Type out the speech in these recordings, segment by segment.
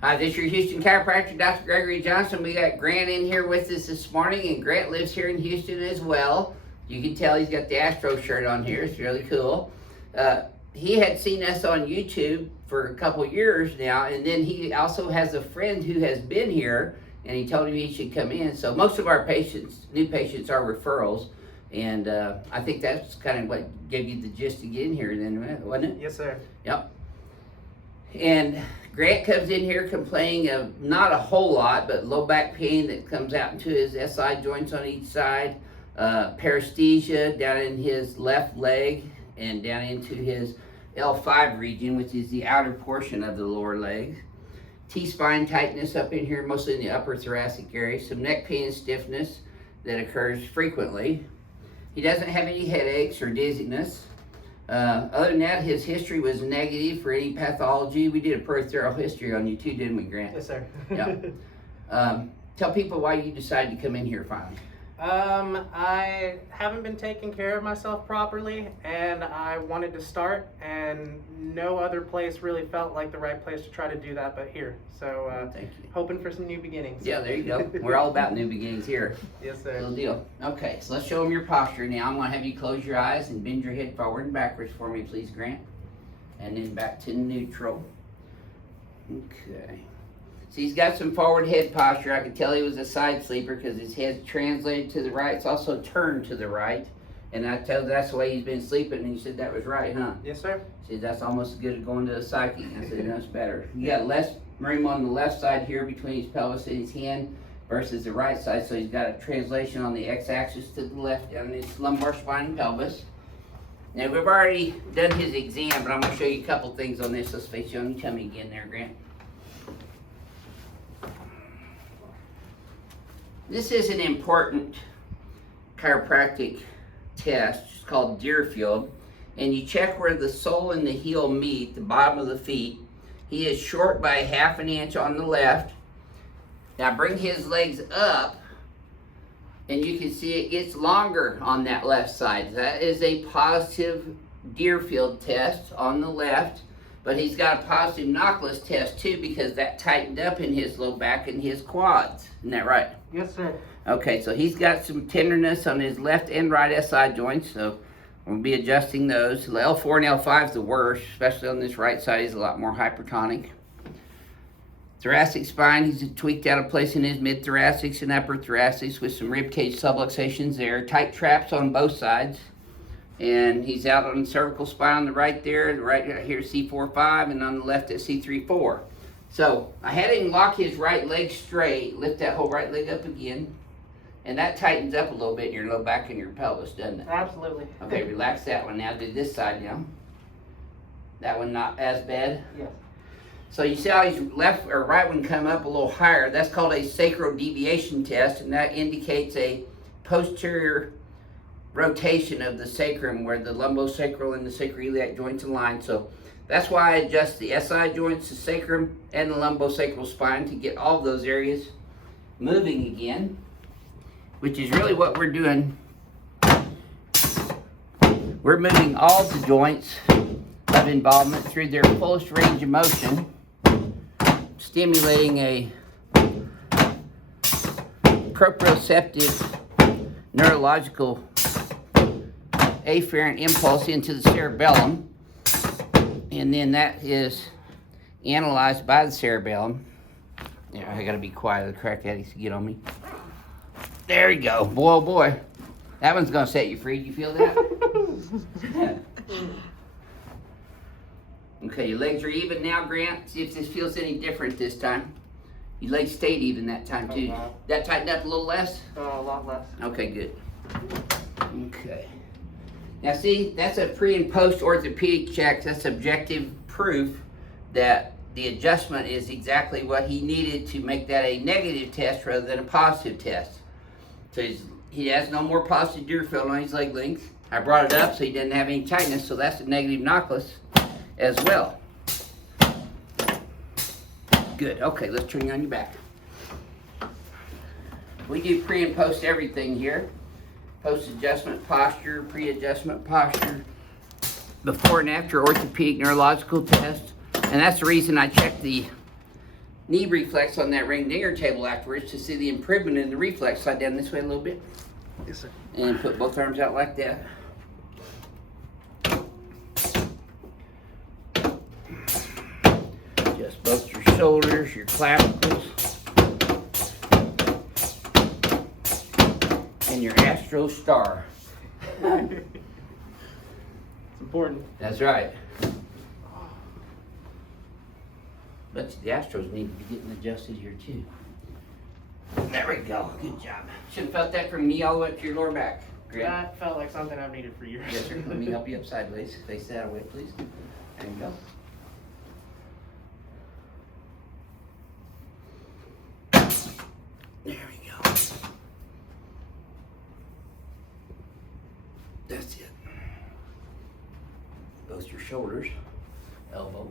Hi, this is your Houston chiropractor, Dr. Gregory Johnson. We got Grant in here with us this morning, and Grant lives here in Houston as well. You can tell he's got the Astro shirt on here. It's really cool. He had seen us on YouTube for a couple years now, and then he also has a friend who has been here, and he told him he should come in. So most of our patients, new patients, are referrals, and I think that's kind of what gave you the gist to get in here then, wasn't it? Yes, sir. Yep. And Grant comes in here complaining of not a whole lot, but low back pain that comes out into his SI joints on each side, paresthesia down in his left leg and down into his L5 region, which is the outer portion of the lower leg. T-spine tightness up in here, mostly in the upper thoracic area. Some neck pain and stiffness that occurs frequently. He doesn't have any headaches or dizziness. Other than that, his history was negative for any pathology. We did a pretty thorough history on you too, didn't we, Grant? Yes, sir. Yeah. Tell people why you decided to come in here finally. I haven't been taking care of myself properly, and I wanted to start, and no other place really felt like the right place to try to do that but here. So, Thank you. hoping for some new beginnings. Yeah, there you go. We're all about new beginnings here. Yes, sir. Little deal. Okay, so let's show them your posture now. I'm going to have you close your eyes and bend your head forward and backwards for me, please, Grant. And then back to neutral. Okay. So he's got some forward head posture. I could tell he was a side sleeper because his head's translated to the right. It's also turned to the right. And I tell you that's the way he's been sleeping, and he said that was right, huh? Yes, sir. He said that's almost as good as going to a psychic. I said that's better. You got less room on the left side here between his pelvis and his hand versus the right side, so he's got a translation on the x-axis to the left down his lumbar spine and pelvis. Now we've already done his exam, but I'm going to show you a couple things on this. Let's face you on your tummy again there, Grant. This is an important chiropractic test. It's called Deerfield, and you check where the sole and the heel meet, the bottom of the feet. He is short by 1/2 inch on the left. Now bring his legs up, and you can see it gets longer on that left side. That is a positive Deerfield test on the left, but he's got a positive Knockless test too because that tightened up in his low back and his quads. Isn't that right? Yes, sir. Okay, so he's got some tenderness on his left and right SI joints, so we'll be adjusting those. The L4 and L5 is the worst, especially on this right side. He's a lot more hypertonic. Thoracic spine, he's tweaked out of place in his mid-thoracics and upper thoracics with some ribcage subluxations there. Tight traps on both sides. And he's out on the cervical spine on the right there, the right here C4-5, and on the left at C3-4. So I had him lock his right leg straight, lift that whole right leg up again, and that tightens up a little bit in your low back and your pelvis, doesn't it? Absolutely. Okay, relax that one now. Do this side now. That one not as bad. Yes. So you see how his left or right one come up a little higher. That's called a sacral deviation test, and that indicates a posterior rotation of the sacrum where the lumbosacral and the sacroiliac joints align. So that's why I adjust the SI joints, the sacrum, and the lumbosacral spine to get all of those areas moving again, which is really what we're doing. We're moving all the joints of involvement through their fullest range of motion, stimulating a proprioceptive neurological afferent impulse into the cerebellum, and then that is analyzed by the cerebellum. Yeah, I gotta be quiet, the crack addicts get on me. There you go. Boy, oh boy. That one's gonna set you free. You feel that? Okay, your legs are even now, Grant. See if this feels any different this time. Your legs stayed even that time too. wow. That tightened up a little less? A lot less. Okay, good. Okay. Now see, that's a pre and post orthopedic check. That's objective proof that the adjustment is exactly what he needed to make that a negative test rather than a positive test. So he has no more positive Deerfield on his leg length. I brought it up so he didn't have any tightness, so that's a negative Knockless as well. Good. Okay, let's turn you on your back. We do pre and post everything here. Post-adjustment posture, pre-adjustment posture, before and after orthopedic neurological test. And that's the reason I check the knee reflex on that ring dinger table afterwards to see the improvement in the reflex. Slide down this way a little bit. Yes, sir. And put both arms out like that. Just both your shoulders, your clavicles, and your astro star. It's important. That's right. But the Astros need to be getting adjusted here too. There we go. Good job. Should have felt that from knee all the way up to your lower back. Great. That felt like something I've needed for years. Yes, sir. Let me help you up sideways. Face that way, please. There you go. There we go. That's it. Both your shoulders, elbow,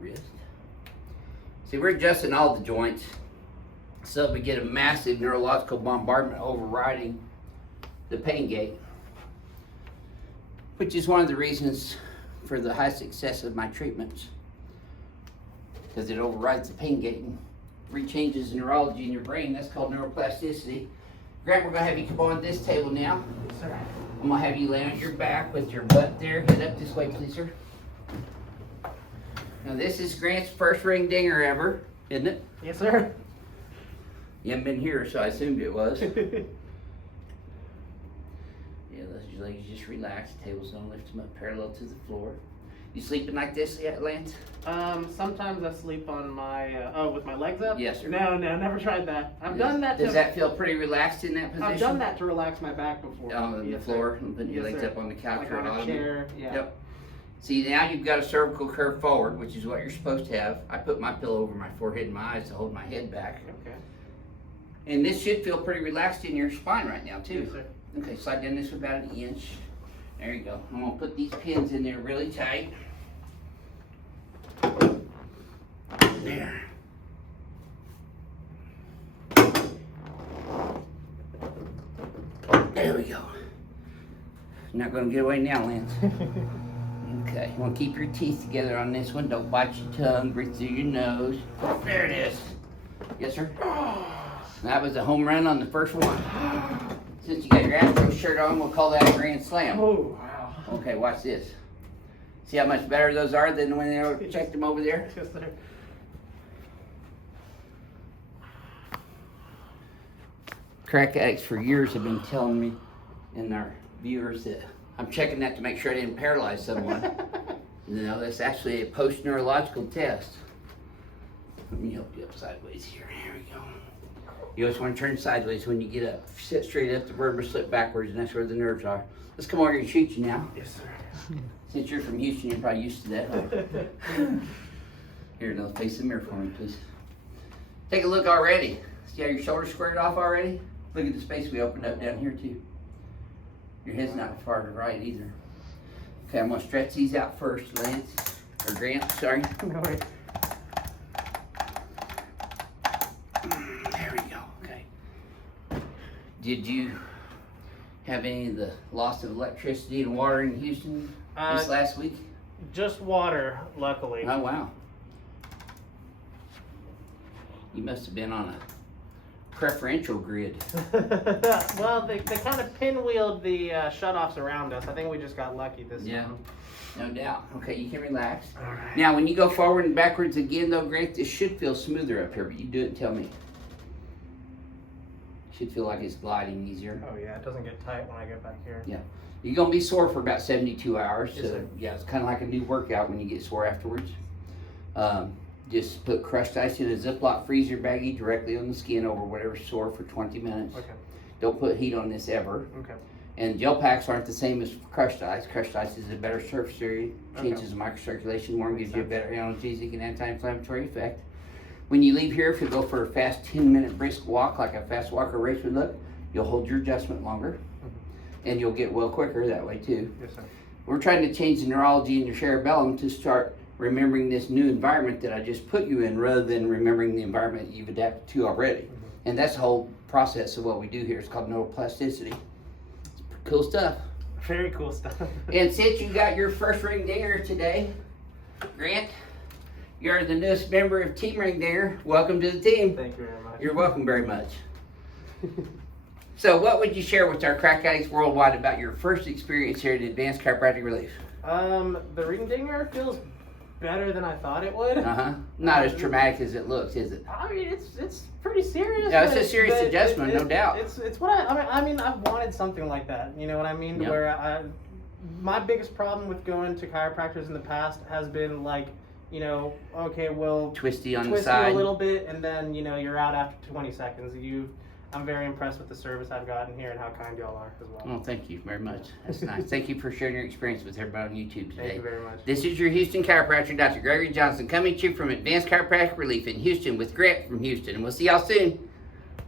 wrist. See, we're adjusting all the joints so we get a massive neurological bombardment overriding the pain gate, which is one of the reasons for the high success of my treatments, because it overrides the pain gate and rechanges the neurology in your brain. That's called neuroplasticity. Grant, we're gonna have you come on this table now. Yes, sir. I'm gonna have you lay on your back with your butt there. Head up this way, please, sir. Now this is Grant's first ring dinger ever, isn't it? Yes, sir. You haven't been here, so I assumed it was. Yeah, let your legs just relax. The table's gonna lift them up parallel to the floor. You sleeping like this yet, Lance? Sometimes I sleep on my, with my legs up? Yes, sir. No, never tried that. I've done that Does that feel pretty relaxed in that position? I've done that to relax my back before. On the floor, and putting your Yes, legs sir. up on the couch Like or on a ottoman. chair, yeah. Yep. See, now you've got a cervical curve forward, which is what you're supposed to have. I put my pillow over my forehead and my eyes to hold my head back. Okay. And this should feel pretty relaxed in your spine right now, too. Yes, sir. Okay, slide down this about an inch. There you go. I'm gonna put these pins in there really tight. There. There we go. Not gonna get away now, Lance. Okay, you wanna keep your teeth together on this one. Don't bite your tongue, breathe through your nose. There it is. Yes, sir? That was a home run on the first one. Since you got your Astro shirt on, we'll call that a grand slam. Oh, wow. Okay, watch this. See how much better those are than when they checked them over there? Yes, sir. Crack addicts for years have been telling me and our viewers that I'm checking that to make sure I didn't paralyze someone. No, that's actually a post-neurological test. Let me help you up sideways here. Here we go. You always want to turn sideways when you get up. Sit straight up, the vertebrae slip backwards, and that's where the nerves are. Let's come over here and shoot you now. Yes, sir. Since you're from Houston, you're probably used to that. Here, now face the mirror for me, please. Take a look already. See how your shoulders squared off already? Look at the space we opened up down here too. Your head's not far to the right either. Okay, I'm gonna stretch these out first, Lance, or Grant, sorry. No way. There we go, okay. Did you have any of the loss of electricity and water in Houston this last week? Just water, luckily. Oh, wow. You must have been on a preferential grid. Well, they kind of pinwheeled the shutoffs around us. I think we just got lucky this time. No doubt. Okay, you can relax. All right. Now, when you go forward and backwards again, though, Grant, this should feel smoother up here, but you do it and tell me. Should feel like it's gliding easier. Oh yeah, it doesn't get tight when I get back here. Yeah. You're going to be sore for about 72 hours. Yes, So, sir. yeah, it's kind of like a new workout when you get sore afterwards. Just put crushed ice in a Ziploc freezer baggie directly on the skin over whatever's sore for 20 minutes. Okay. Don't put heat on this ever. Okay. And gel packs aren't the same as crushed ice. Crushed ice is a better surface area, changes the microcirculation more, and gives you a better analgesic and anti-inflammatory effect. When you leave here, if you go for a fast 10-minute brisk walk, like a fast walker race would look, you'll hold your adjustment longer, and you'll get well quicker that way too. Yes, sir. We're trying to change the neurology in your cerebellum to start remembering this new environment that I just put you in, rather than remembering the environment you've adapted to already. And that's the whole process of what we do here. It's called neuroplasticity. It's cool stuff. Very cool stuff. And since you got your first ring dinger today, Grant, You're the newest member of Team Ring there. Welcome to the team. Thank you very much. You're welcome very much. So what would you share with our crack addicts worldwide about your first experience here at Advanced Chiropractic Relief? The ring dinger feels better than I thought it would. Not as traumatic as it looks, is it? I mean, it's pretty serious. No, it's a serious adjustment, no doubt. It's what I mean, I've wanted something like that. You know what I mean? Yep. Where my biggest problem with going to chiropractors in the past has been like, you know, okay, well, Twisty on the twist side. you a little bit, and then you know you're out after 20 seconds. I'm very impressed with the service I've gotten here and how kind y'all are as well. Well, thank you very much. That's nice. Thank you for sharing your experience with everybody on YouTube today. Thank you very much. This is your Houston chiropractor, Dr. Gregory Johnson, coming to you from Advanced Chiropractic Relief in Houston with Grant from Houston. And we'll see y'all soon.